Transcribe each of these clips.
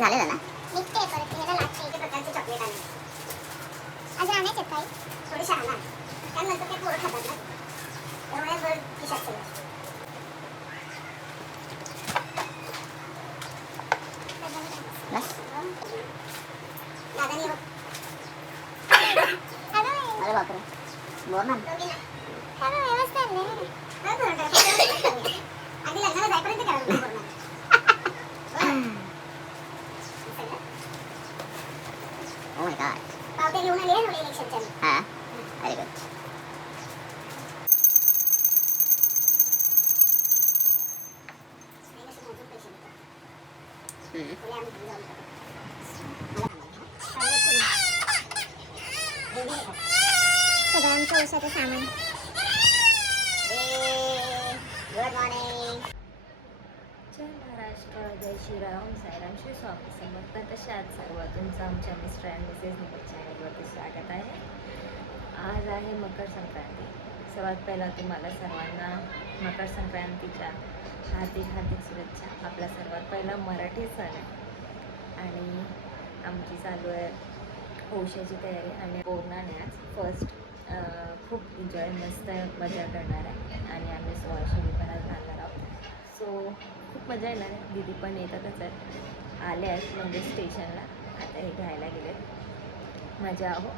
झालेलं ना निघते परत ह्याला लागते एक प्रकारचे चॉकलेट आहे अजून आणायचे काही थोडेसे आणा त्यानंतर ते पोरं खातात ना एवढ्याच खिशात सगळं बस दादानी अरे बापरे बोल ना व्यवस्था आधी लग्नाला जायपर्यंत करावं Oh my god. पावते घेऊन आले ना इलेक्शनच्या हां व्हेरी गुड सगळ्यांचं औषधाचं सामान गुड मॉर्निंग जय महाराष्ट्र जय श्रीराम साईराम श्री स्वामी समर्थ कशा आहात सर्व तुमचं आमच्या मिस्टर अँड मिसेस निवड चॅनलवरती स्वागत आहे. आज आहे मकर संक्रांती. सर्वात पहिला तुम्हाला सर्वांना मकर संक्रांतीच्या हार्दिक शुभेच्छा. आपला सर्वात पहिला मराठी सण आहे आणि आमची चालू आहे औषधाची तयारी आणि पौर्णाने आज फर्स्ट खूप एन्जॉय मस्त मजा करणार आहे आणि आम्ही सुवासिनी पण आज घालणार आहोत. सो खूप मजा येणार आहे. दीदी पण येतातच आहेत आले आहेत म्हणजे स्टेशनला आता हे घ्यायला गेलेत मजा आहो.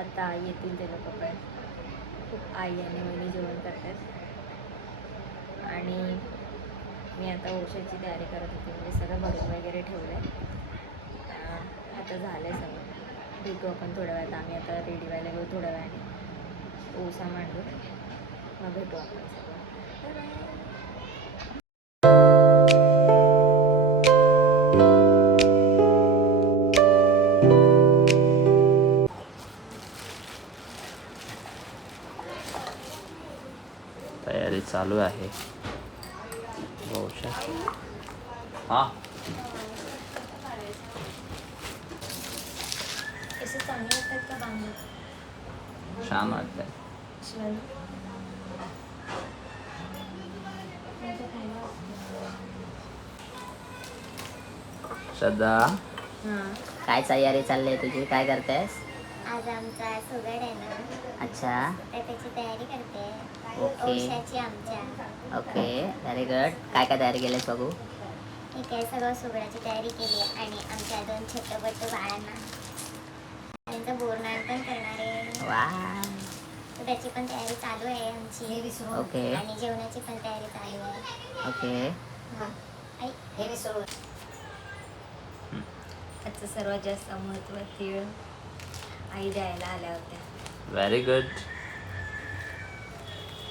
आता येतील ते लोक पण खूप आई आणि वहिनी जेवण करतात आणि मी आता औषधाची तयारी करत होती म्हणजे सगळं भरून वगैरे ठेवलं आहे. आता झालं आहे सगळं. भेटू आपण थोड्या वेळात. आम्ही आता रेडी व्हायला घेऊ थोड्या वेळाने ओसा मांडू मग भेटू आपण सगळं. तयारी चालू आहे बहुशा हां असे चांगले वाटतात का बांधून छान वाटतंय. श्रद्धा काय तयारी चालली आहे तुझी काय करतेस? आज आमचा सुगड आहे ना अच्छा त्याची तयारी करते ओके औषधाची आमच्या ओके व्हेरी गुड. काय काय तयारी केलीस बघू? ठीक आहे सगळं सुगडाची तयारी केली आणि आमच्या 2 छोटं बाळांना त्यांचं बोरनान पण करणार आहे वा तर त्याची पण तयारी चालू आहे आमची ओके आणि जेवणाची पण तयारी चालू आहे. ओके आई हे विसरू त्याचं सर्वात जास्त महत्त्व तीळ आई द्यायला आल्या होत्या. Very good.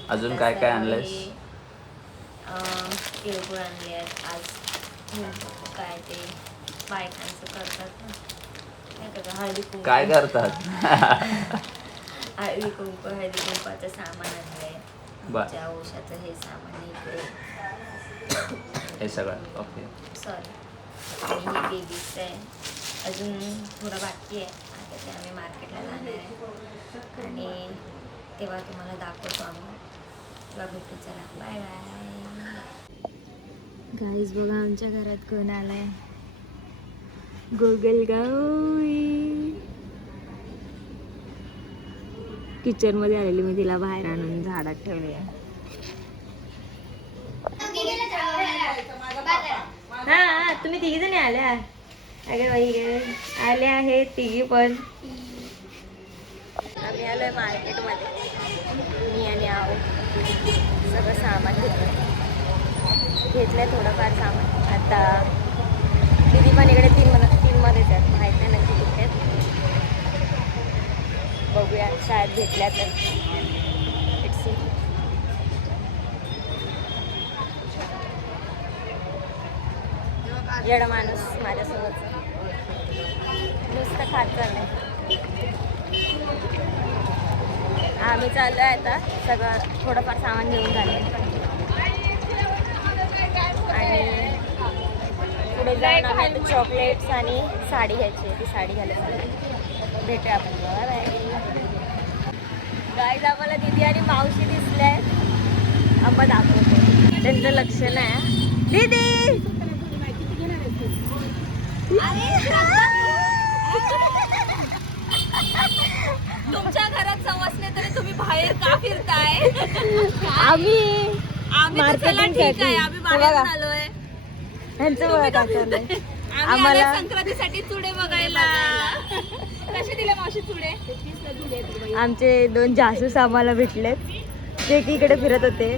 अजून काय काय आणलंयस? तिळगुळ आणले आहेत आज. काय ते बायकांचं करतात ना काय करतात हळदी कुंकू काय करतात? हळदी कुंकवाचं सामान आणलंय. बर. आमच्या औषधाचं हे सामान इकडे हे सगळं ओके सॉरी आणि हे बेबीचं आहे. अजून थोडं बाकी आहे आता ते आम्ही मार्केटला जाणार आहे आणि तेव्हा तुम्हाला दाखवतो आम्ही. तेव्हा भेटू. चला बाय बाय. गाईज बघा आमच्या घरात कोण आलाय. गोगलगाई किचनमध्ये आलेली मी तिला बाहेर आणून झाडात ठेवली आहे. हा तुम्ही तिघी जणी आल्या. अगे बाई आल्या आहेत तिघी पण. आम्ही आलोय मार्केटमध्ये मी आणि आहो सगळं सामान घेतलंय थोडंफार सामान. आता दीदी पण इकडे तीन मध्येच आहेत माहीत नाही नक्की कुठे आहेत. बघूया शाळेत घेतल्या तर इट्स येडा माणूस माझ्यासोबत नुसतं खात चाललंय. आम्ही चाललो आहे आता सगळं थोडंफार सामान घेऊन झालं आणि पुढे जाऊन आम्ही आता चॉकलेट्स आणि साडी घ्यायची आहे. ती साडी घ्यायला चालली. भेटूया आपण. बाय गाईज आम्हाला दीदी आणि मावशी दिसल्या आहेत. आंबा दाखवतो त्यांचं लक्ष नाही. दीदी तुमच्या घरात सवसले तरी तुम्ही बाहेर का फिरताय? आम्ही आम्ही तर चला Marketing ठीक साठी. आहे, आम्ही बघा. बाहेर आलोय. ह्यांचं बघा काय चाललंय. आम्ही आम्हाला- आलोय संक्रांतीसाठी चुडे बघायला. कसे दिले मावशी चुडे? आमचे 2 जासूस आम्हाला भेटलेत, जे की इकडे फिरत होते.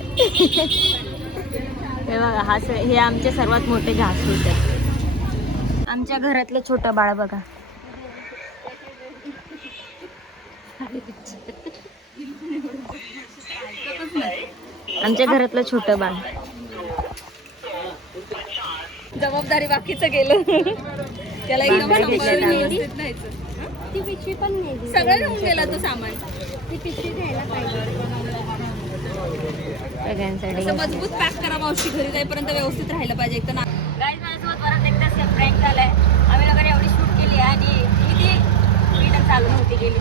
हे बघा हे आमचे सर्वात मोठे जासूस आहेत. आमच्या घरातलं छोटं बाळ बघा. आमच्या घरातलं छोटं बाळ. जबाबदारी बाकीचं गेलं. त्याला एकदम बांगड्या सांभाळून घेतल्या व्यवस्थित न्यायचं. ती पिशवी पण नाही सगळं घेऊन गेला तो सामान. ती पिशवी घ्यायला पाहिजे सगळ्यांसाठी. असं मजबूत पॅक करा मावशी, घरी जाईपर्यंत व्यवस्थित राहायला पाहिजे. एक तर गाईज माझ्यासोबत परत एकदा प्रँक झालाय. आम्ही लोकांनी एवढी शूट केली आणि किती मीटर चालू नव्हती गेली.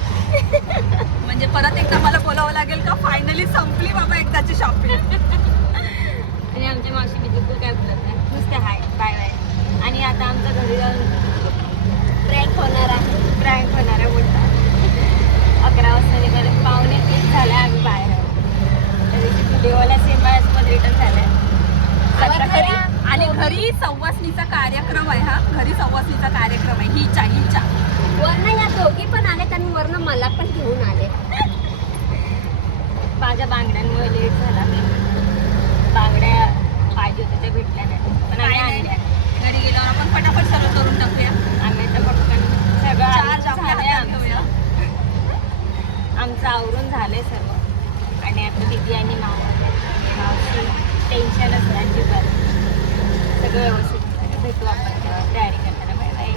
म्हणजे परत एकदा मला बोलावं लागेल का फायनली संपली बाबा एकदाची शॉपिंग. आणि आमच्या मावशी मी बिलकुल काय बोलत नाही, नुसते हाय बाय बाय. आणि आता आमच्या घरी जाऊन प्रँक होणार आहे बोलतात. 11 वाजता निघाले, 2:45 झाले आम्ही बाहेर आहोत. त्या दिवशी व्हिडिओला सेम माझ्यासोबत रिटर्न झालाय. आणि घरी सवासणीचा कार्यक्रम आहे. हा घरी सवासणीचा कार्यक्रम आहे. हिच्या वरनं या दोघी पण आले आणि वरनं मला पण घेऊन आले. माझ्या बांगड्यांमुळे लेट झाला. बांगड्या पाहिजे होत्या त्या भेटल्या नाही, पण आम्ही आणल्या. घरी गेल्यावर आपण फटाफट सर्व करून टाकूया. आम्ही तर पटकन सगळं चार्ज झालंय आपल्या आमचं. घेऊया. आमचं आवरून झालंय सर्व. आणि आता दिदी आणि मावशी टेन्शनच नाही अजिबात. सगळं व्यवस्थित भेटू आपण तेव्हा तयारी करताना. Bye bye.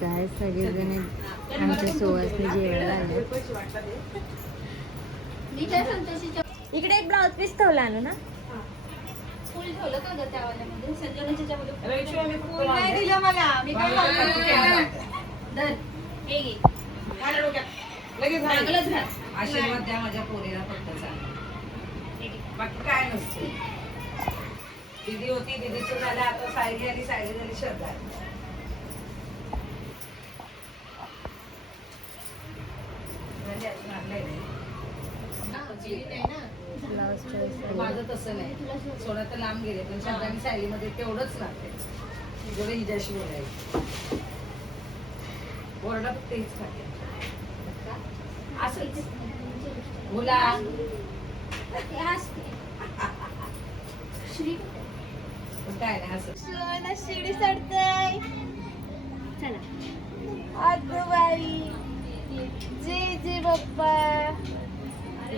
काय सगळेजण आमच्या सुवासने जेवायला आले. इकडे एक ब्लाउज पीस ठेवला आणू ना. आशीर्वाद द्या माझ्या पोरीला फक्त बाकी काय नसते. दीदी होती, दीदीचं झालं, आता सायली आली, सायली झाली श्रद्धा. माझं तसं नाही, सोडा तर लांब गेले पण श्रद्धा आणि सायलीमध्ये तेवढंच लागते. जेवढं हिच्याशी बोलायचं ओरडा फक्त हेच खाते असंच बोला. काय नाही असं शिडी चढतय. चला अगं बाई, जे जे बाप्पा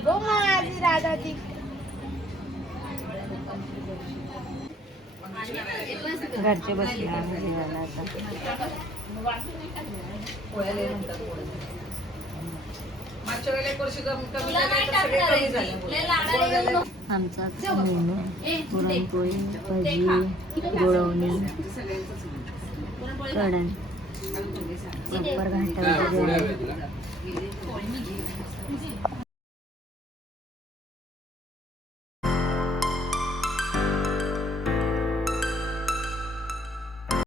गो माझी राधा ती. घरचे बसले आम्ही जेवायला आता. पोळ्याला म्हणतात पोळ्या. मागच्या वेळेला एक वर्ष कमी झाले तर सगळे कमी झाले. आमचा मेनू पुरणपोळी, भजी, गुळवणी, कढण, पापड, घाटाचं जेवण.